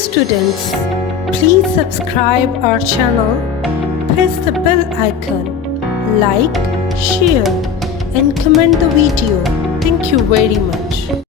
students, please subscribe our channel, press the bell icon, like, share and comment the video. Thank you very much.